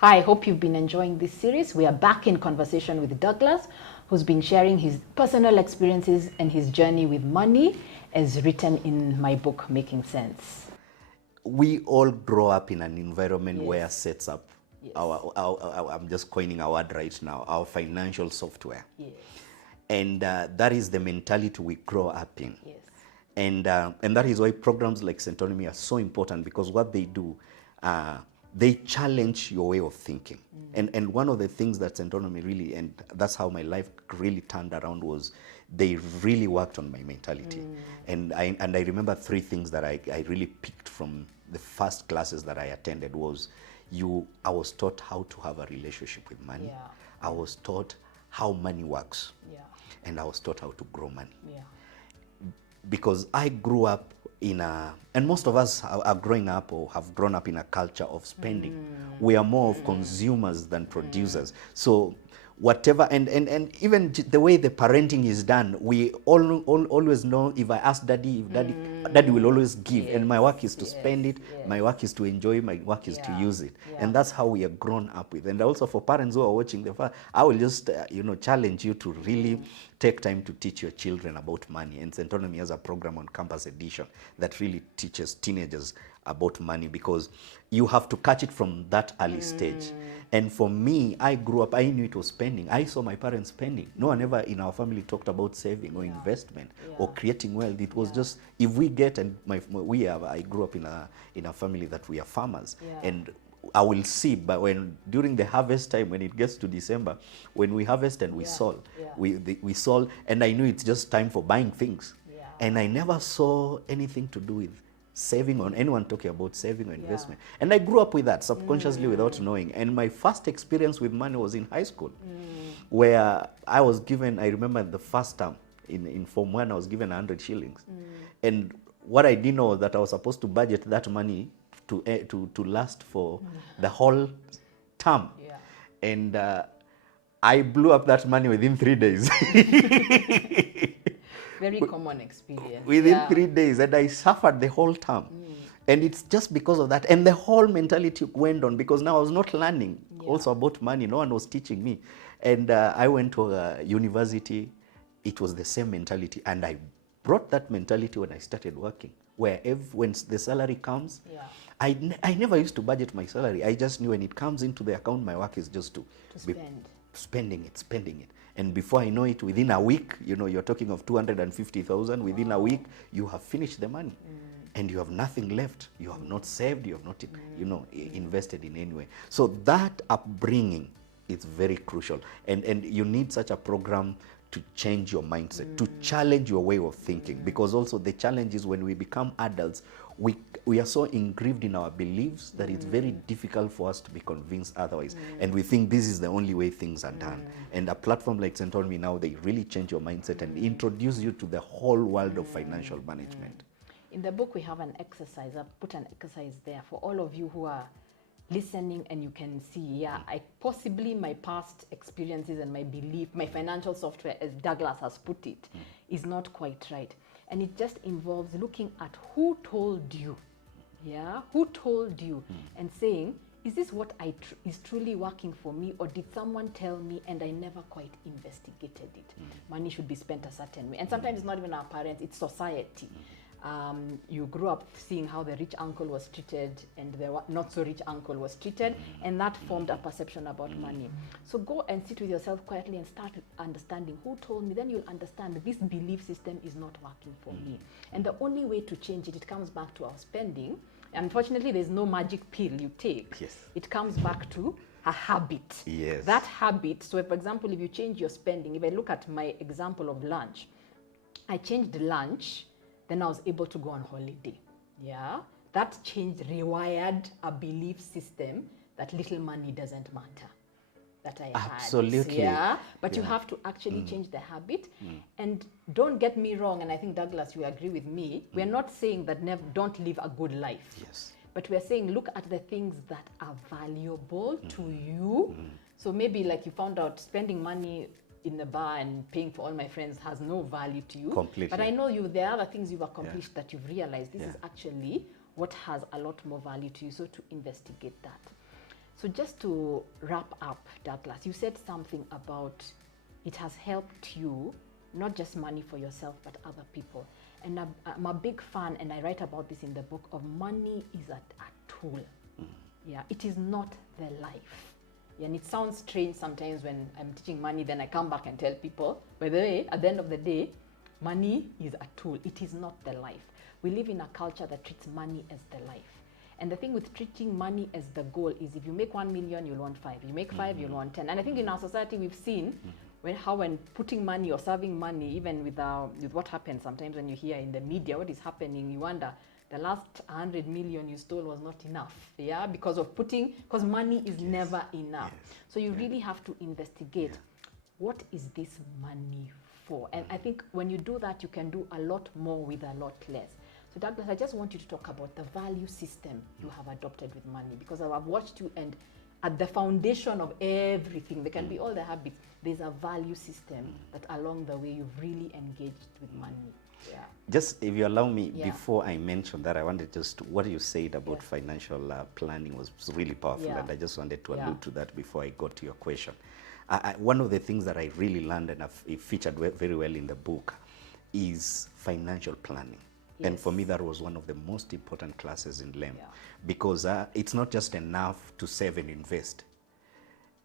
Hi, I hope you've been enjoying this series. We are back in conversation with Douglas, who's been sharing his personal experiences and his journey with money as written in my book, Making Sense. We all grow up in an environment Yes. where sets up Yes. our, I'm just coining a word right now, our financial software. Yes. And that is the mentality we grow up in. Yes. And that is why programs like Centonomy are so important, because what they do, they challenge your way of thinking. And one of the things that Centonomy really, and that's how my life really turned around, was they really worked on my mentality. And I remember three things that I really picked from the first classes that I attended was, I was taught how to have a relationship with money. Yeah. I was taught how money works. Yeah. And I was taught how to grow money. Yeah. Because I grew up in a, and most of us are growing up or have grown up in a culture of spending. We are more of consumers than producers. So whatever, and even the way the parenting is done, we always know, if I ask daddy, if daddy will always give, and my work is to spend it, my work is to enjoy, my work is to use it. And that's how we are grown up with. And also for parents who are watching I will just challenge you to really take time to teach your children about money. And Centonomy has a program on Campus Edition that really teaches teenagers about money, because you have to catch it from that early stage. And for me, I grew up, I knew it was spending. I saw my parents spending. No one ever in our family talked about saving or investment or creating wealth. It was just, if we get, and I grew up in a family that we are farmers. And I will see, but during the harvest time, when it gets to December, when we harvest and we sold, we sold, and I knew it's just time for buying things. And I never saw anything to do with saving, or anyone talking about saving or investment. And I grew up with that subconsciously without knowing. And my first experience with money was in high school, where I was given, I remember the first term in Form 1, I was given 100 shillings. And what I didn't know was that I was supposed to budget that money to last for the whole term. And I blew up that money within 3 days. Very common experience. Within 3 days, and I suffered the whole term. And it's just because of that. And the whole mentality went on, because now I was not learning also about money. No one was teaching me. And I went to university. It was the same mentality. And I brought that mentality when I started working, where when the salary comes, I never used to budget my salary. I just knew when it comes into the account, my work is just to be spending it. And before I know it, within a week, you're talking of 250,000. Within a week, you have finished the money. And you have nothing left. You have not saved. You have not, invested in any way. So that upbringing is very crucial. And you need such a program to change your mindset, to challenge your way of thinking. Because also the challenge is, when we become adults, we are so engraved in our beliefs that it's very difficult for us to be convinced otherwise. And we think this is the only way things are done. And a platform like Centonomy now, they really change your mindset and introduce you to the whole world of financial management. In the book, we have an exercise. I've put an exercise there for all of you who are listening, and you can see, possibly my past experiences and my belief, my financial software, as Douglas has put it, is not quite right. And it just involves looking at who told you, who told you, and saying, is this what is truly working for me, or did someone tell me and I never quite investigated it? Money should be spent a certain way. And sometimes it's not even our parents, it's society. You grew up seeing how the rich uncle was treated and the not so rich uncle was treated, and that formed a perception about money. So go and sit with yourself quietly and start understanding who told me. Then you'll understand this belief system is not working for me. And the only way to change it, it comes back to our spending. Unfortunately, there's no magic pill you take. It comes back to a habit. That habit. So for example, if you change your spending, if I look at my example of lunch, I changed lunch, then I was able to go on holiday. That change rewired a belief system that little money doesn't matter, that I had. Absolutely. But you have to actually change the habit. And don't get me wrong, and I think, Douglas, you agree with me, we're not saying that don't live a good life. But we're saying, look at the things that are valuable to you. So maybe like you found out spending money in the bar and paying for all my friends has no value to you. Completely. But I know there are other things you've accomplished that you've realized this is actually what has a lot more value to you. So to investigate that. So just to wrap up, Douglas, you said something about it has helped you, not just money for yourself, but other people. And I'm a big fan, and I write about this in the book, of money is a tool. Yeah, it is not the life. Yeah, and it sounds strange sometimes when I'm teaching money, then I come back and tell people, by the way, at the end of the day, money is a tool. It is not the life. We live in a culture that treats money as the life. And the thing with treating money as the goal is if you make 1 million, you'll want 5. You make 5, you'll want 10. And I think in our society we've seen when putting money or serving money, even with what happens sometimes when you hear in the media what is happening, you wonder, the last 100 million you stole was not enough, yeah, because money is never enough. So you really have to investigate, what is this money for? And I think when you do that, you can do a lot more with a lot less. So Douglas, I just want you to talk about the value system you have adopted with money, because I've watched you, and at the foundation of everything, there can be all the habits, there's a value system that along the way you've really engaged with money. Yeah. Just, if you allow me, before I mention that, I wanted just, what you said about financial planning was really powerful, and I just wanted to allude to that before I got to your question. One of the things that I really learned, and it featured very well in the book, is financial planning. And for me, that was one of the most important classes in LEM, because it's not just enough to save and invest.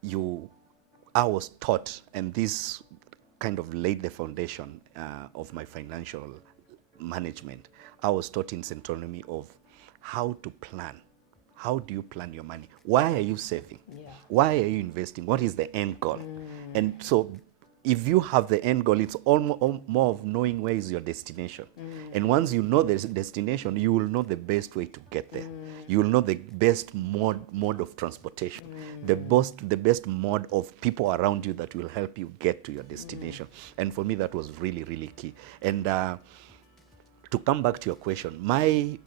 I was taught, and this kind of laid the foundation of my financial management. I was taught in Centonomy of how to plan. How do you plan your money? Why are you saving? Why are you investing? What is the end goal? And so if you have the end goal, it's all more of knowing where is your destination. And once you know the destination, you will know the best way to get there. You will know the best mode of transportation, the best mode of people around you that will help you get to your destination. And for me, that was really, really key. And to come back to your question, my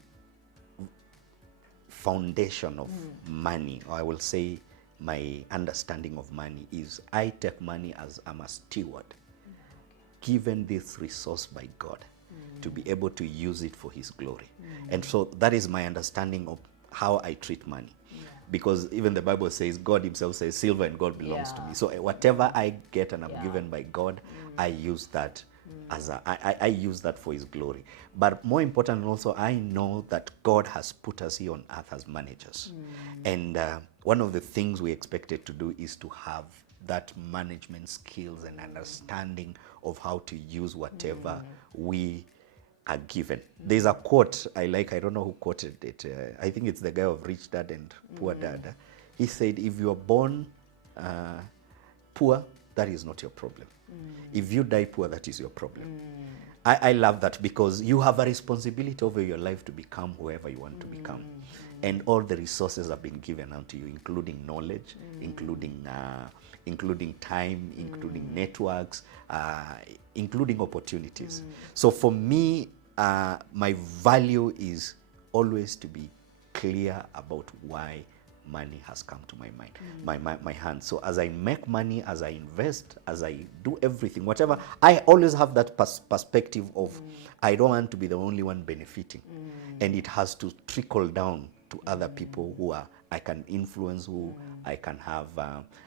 foundation of money, or I will say my understanding of money, is I take money as I'm a steward, given this resource by God to be able to use it for His glory. And so that is my understanding of how I treat money. Because even the Bible says, God Himself says, silver and gold belongs to me. So whatever I get and I'm given by God, I use that as I use that for His glory. But more important also, I know that God has put us here on earth as managers. And one of the things we expected to do is to have that management skills and understanding of how to use whatever we are given. There's a quote I like, I don't know who quoted it. I think it's the guy of Rich Dad and Poor Dad. He said, if you're born poor, that is not your problem. If you die poor, that is your problem. I love that, because you have a responsibility over your life to become whoever you want to become. And all the resources have been given unto you, including knowledge, including time, including networks, including opportunities. So for me, my value is always to be clear about why money has come to my mind, my hand. So as I make money, as I invest, as I do everything, whatever, I always have that perspective of I don't want to be the only one benefiting. And it has to trickle down to other people who I can influence, who I can have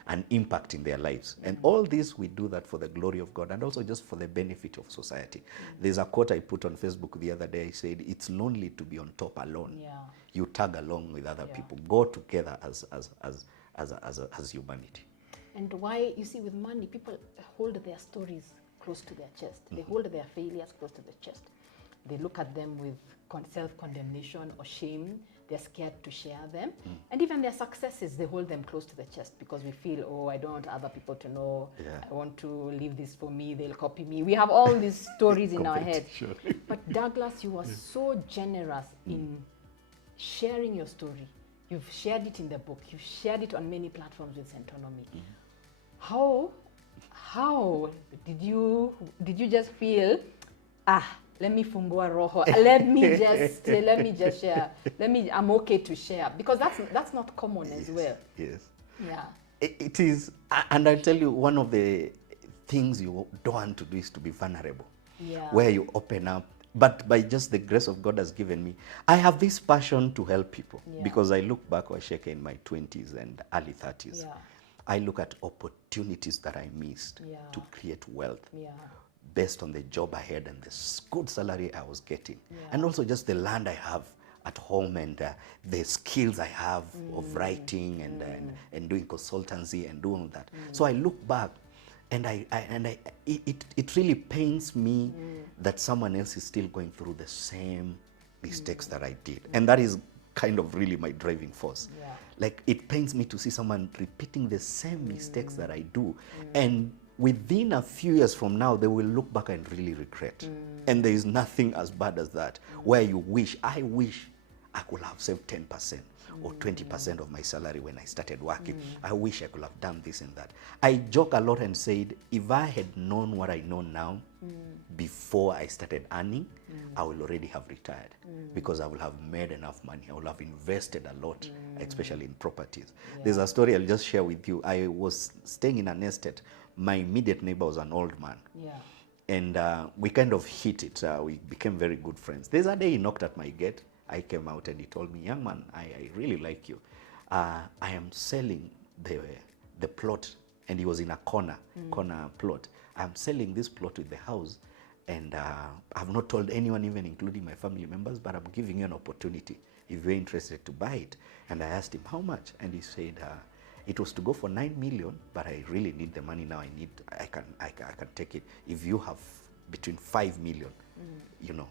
an impact in their lives. And all this, we do that for the glory of God and also just for the benefit of society. There's a quote I put on Facebook the other day. I said, it's lonely to be on top alone. You tag along with other people. Go together as humanity. And why, you see, with money, people hold their stories close to their chest. They hold their failures close to their chest. They look at them with self-condemnation or shame. They're scared to share them. And even their successes, they hold them close to the chest because we feel, oh, I don't want other people to know. I want to leave this for me. They'll copy me. We have all these stories in our head. But Douglas, you are so generous in sharing your story. You've shared it in the book. You've shared it on many platforms with Centonomy. How did you just feel, let me fungua roho. Let me just share. I'm okay to share, because that's not common as well. It is, and I'll tell you, one of the things you don't want to do is to be vulnerable. Where you open up but by just the grace of God has given me, I have this passion to help people. Yeah. Because I look back, Waceke, in my 20s and early 30s. Yeah. I look at opportunities that I missed Yeah. to create wealth. Yeah. Based on the job I had and the good salary I was getting. Yeah. And also just the land I have at home and the skills I have of writing and doing consultancy and doing that. So I look back and it really pains me that someone else is still going through the same mistakes that I did. And that is kind of really my driving force. Yeah. Like, it pains me to see someone repeating the same mistakes that I do. And within a few years from now, they will look back and really regret. And there is nothing as bad as that, where you wish, I wish I could have saved 10% or 20% of my salary when I started working. I wish I could have done this and that. I joke a lot and said, if I had known what I know now before I started earning, I will already have retired because I will have made enough money. I will have invested a lot, especially in properties. Yeah. There's a story I'll just share with you. I was staying in an estate. My immediate neighbor was an old man. Yeah. And we kind of hit it. We became very good friends. There's a day he knocked at my gate. I came out and he told me, young man, I really like you. I am selling the plot. And he was in a corner plot. I'm selling this plot with the house. And I've not told anyone, even including my family members, but I'm giving you an opportunity if you're interested to buy it. And I asked him, how much? And he said, it was to go for 9 million, but I really need the money now. I can take it. If you have between 5 million, you know,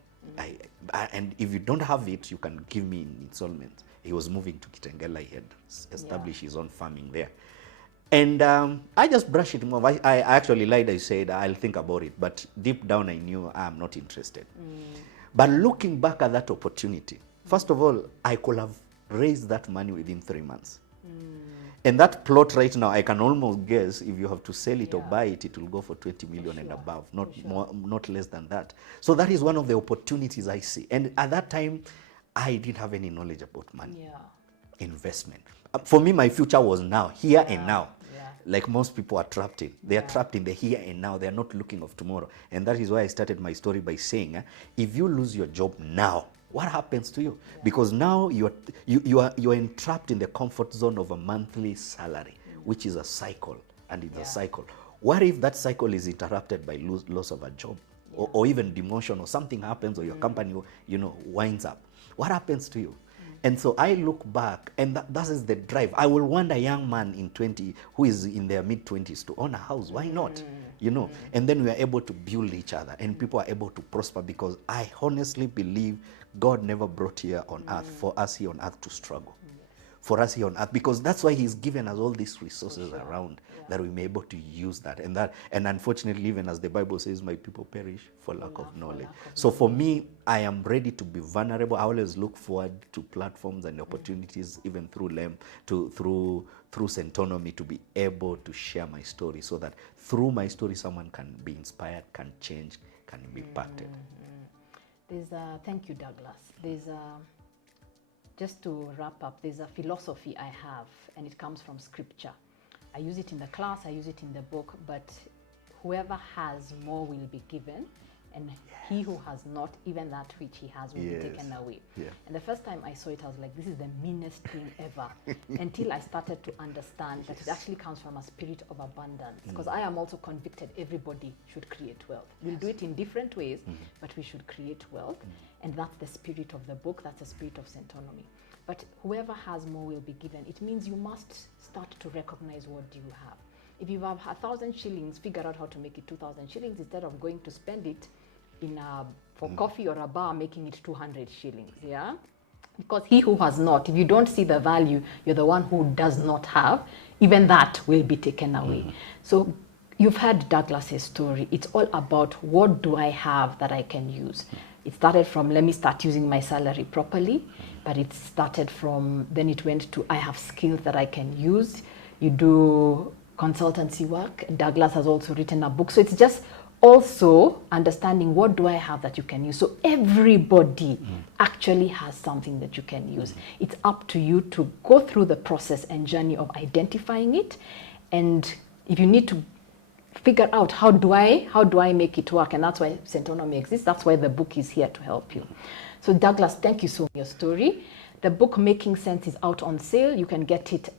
and if you don't have it, you can give me in installments. He was moving to Kitengela. He had established his own farming there. And I just brushed it off. I actually lied. I said, I'll think about it. But deep down, I knew I'm not interested. But looking back at that opportunity, first of all, I could have raised that money within 3 months. And that plot right now, I can almost guess if you have to sell it or buy it, it will go for 20 million and above, not less than that. So that is one of the opportunities I see. And at that time, I didn't have any knowledge about money, investment. For me, my future was now, here and now. Like most people are trapped in. They are trapped in the here and now. They are not looking of tomorrow. And that is why I started my story by saying, if you lose your job now, what happens to you? Because now you are entrapped in the comfort zone of a monthly salary, which is a cycle, and it's a cycle. What if that cycle is interrupted by loss of a job, or even demotion, or something happens, or your company, you know, winds up? What happens to you? And so I look back, and that is the drive. I will want a young man in 20 who is in their mid-20s to own a house. Why not? You know, and then we are able to build each other, and people are able to prosper, because I honestly believe God never brought here on earth for us here on earth to struggle. For us here on earth, because that's why he's given us all these resources around that we may be able to use that. And unfortunately, even as the Bible says, my people perish for lack of knowledge. So for me, I am ready to be vulnerable. I always look forward to platforms and opportunities, even through LEM, through Centonomy, to be able to share my story, so that through my story, someone can be inspired, can change, can be impacted. Thank you, Douglas. Just to wrap up, there's a philosophy I have, and it comes from scripture. I use it in the class, I use it in the book, but whoever has more will be given, and he who has not, even that which he has will be taken away. And the first time I saw it, I was like, this is the meanest thing ever, until I started to understand that it actually comes from a spirit of abundance, because I am also convicted everybody should create wealth. We'll do it in different ways, but we should create wealth. And that's the spirit of the book, that's the spirit of Centonomy. But whoever has more will be given. It means you must start to recognize what you have. If you have 1,000 shillings, figure out how to make it 2,000 shillings instead of going to spend it for coffee or a bar, making it 200 shillings, Because he who has not, if you don't see the value, you're the one who does not have, even that will be taken away. So you've heard Douglas's story. It's all about, what do I have that I can use? It started from, let me start using my salary properly, but it started from, then it went to, I have skills that I can use. You do consultancy work. Douglas has also written a book. So it's just also understanding, what do I have that you can use? So everybody actually has something that you can use. It's up to you to go through the process and journey of identifying it. And if you need to figure out how do I make it work, and that's why Centonomy exists. That's why the book is here to help you. So Douglas, thank you so much for your story. The book Making Sense is out on sale. You can get it,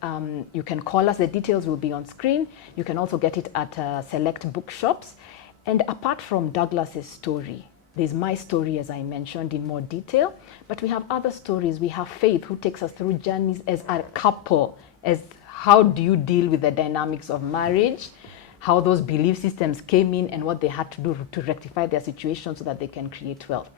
you can call us, the details will be on screen. You can also get it at select bookshops. And apart from Douglas's story, there's my story, as I mentioned, in more detail, but we have other stories. We have Faith, who takes us through journeys as a couple, as how do you deal with the dynamics of marriage, how those belief systems came in and what they had to do to rectify their situation so that they can create wealth.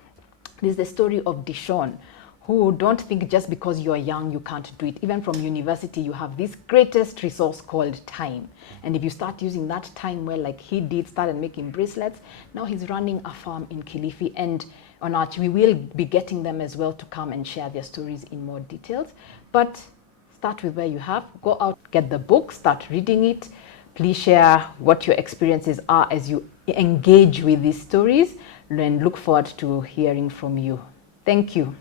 There's the story of Dishon, who don't think just because you're young you can't do it. Even from university, you have this greatest resource called time. And if you start using that time well, like he did, started making bracelets, now he's running a farm in Kilifi. And on Arch, we will be getting them as well to come and share their stories in more details. But start with where you have. Go out, get the book, start reading it. Please share what your experiences are as you engage with these stories, and look forward to hearing from you. Thank you.